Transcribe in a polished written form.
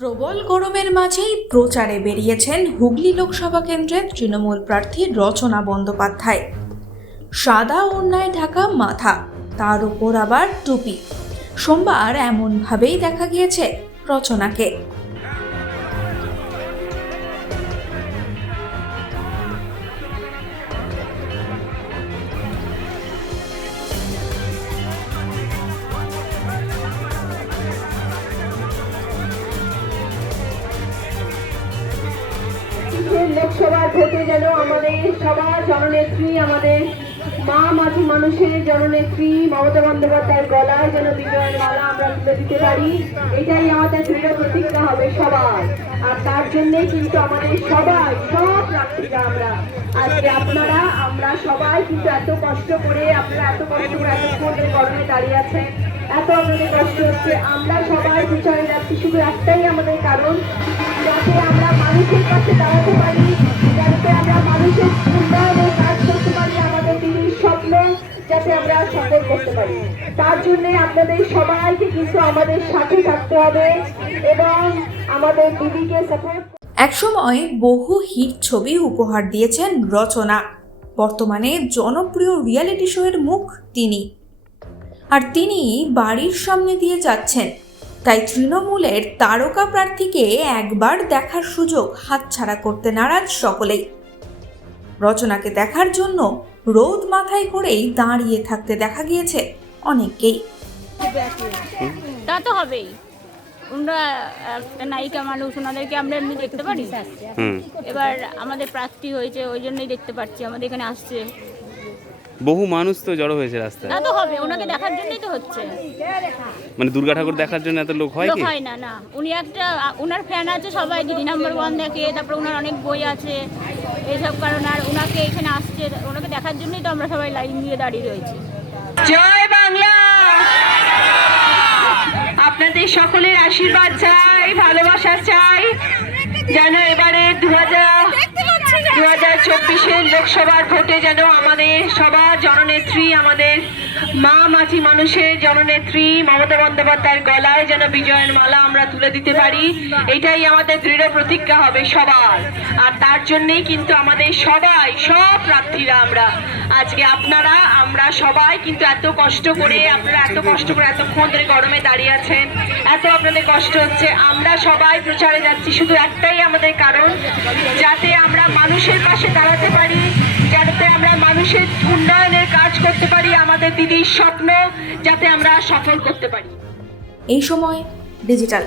প্রবল গরমের মাঝেই প্রচারে বেরিয়েছেন হুগলি লোকসভা কেন্দ্রের তৃণমূল প্রার্থী রচনা বন্দ্যোপাধ্যায়। সাদা ওড়নায় ঢাকা মাথা, তার উপর আবার টুপি। সোমবার এমনভাবেই দেখা গিয়েছে রচনাকে। লোকসভার ভোটে যেন আমাদের সবার জননেত্রী, আমাদের মা মাঝি মানুষের জননেত্রী মমতা বন্দ্যোপাধ্যায়ের গলায় যেন বিজয়ের মালা আমরা তুলে দিতে পারি, এটাই আমাদের দৃঢ় প্রতিজ্ঞা হবে সবার। আর তার জন্যই কিন্তু আমাদের সবাই, সব প্রার্থীরা আমরা আজকে আমরা সবাই কিন্তু এত কষ্ট করে, আপনারা এত কষ্ট করে এতক্ষণ গরমে দাঁড়িয়ে আছেন, এত আমাদের কষ্ট হচ্ছে, আমরা সবাই পিছনে যাচ্ছি শুধু একটাই আমাদের কারণ, যাতে আমরা মানুষের কাছে দাঁড়াতে পারি, যাতে আমরা মানুষের উন্নয়নের কাজ করতে পারি, আমাদের দিদির স্বপ্ন যাতে আমরা সফল করতে পারি। তার জন্য আপনাদের সবাইকে কিন্তু আমাদের সাথে থাকতে হবে এবং আমাদের দিদিকে সাপোর্ট। একসময় বহু হিট ছবি উপহার দিয়েছেন রচনা। বর্তমানে জনপ্রিয় রিয়েলিটি শোয়ের মুখ তিনি, আর তিনি বাড়ির সামনে দিয়ে যাচ্ছেন। তাই তৃণমূলের তারকা প্রার্থীকে একবার দেখার সুযোগ হাতছাড়া করতে নারাজ সকলেই। রচনাকে দেখার জন্য রোদ মাথায় করেই দাঁড়িয়ে থাকতে দেখা গিয়েছে অনেককেই। তা তো হবেই, ওনারা একটা নায়িকা মানুষ, ওনাদেরকে আমরা এমনি দেখতে পারি। এবার আমাদের প্রার্থী হয়েছে, ওই জন্যই দেখতে পাচ্ছি, আমাদের এখানে আসছে। বহু মানুষ তো জড়ো হয়েছে রাস্তায়। তা তো হবে, ওনাকে দেখার জন্যই তো হচ্ছে। মানে দুর্গা ঠাকুর দেখার জন্য এত লোক হয় কি? হয় না, না, উনি একটা, ওনার ফ্যান আছে সবাই, দিদি নাম্বার 1 দেখে, তারপর ওনার অনেক বই আছে, এইসব কারণ। আর ওনাকে এখানে আসছে, ওনাকে দেখার জন্যই তো আমরা সবাই লাইন দিয়ে দাঁড়িয়ে রয়েছি। জয় বাংলা! আপনাদের সকলের আশীর্বাদ চাই, ভালোবাসা চাই, যেন এবারে 2024 লোকসভার ভোটে যেন আমাদের সবার জননেত্রী, আমাদের মা মাঝি মানুষের জননেত্রী মমতা বন্দ্যোপাধ্যায়ের গলায় যেন বিজয়ের মালা আমরা তুলে দিতে পারি, এটাই আমাদের দৃঢ় প্রতিজ্ঞা হবে সবার। আর তার জন্যই কিন্তু আমাদের সবাই, সব প্রার্থীরা আজকে আমরা সবাই কিন্তু এত কষ্ট করে, আপনারা এত কষ্ট করে এতক্ষণ ধরে গরমে দাঁড়িয়ে আছেন, এত আপনাদের কষ্ট হচ্ছে, আমরা সবাই প্রচারে যাচ্ছি শুধু একটাই আমাদের কারণ, যাতে আমরা মানুষের পাশে দাঁড়াতে পারি, যাতে আমরা মানুষের উন্নয়নের কাজ করতে পারি, আমাদের দিদির স্বপ্ন যাতে আমরা সফল করতে পারি। এই সময় ডিজিটাল।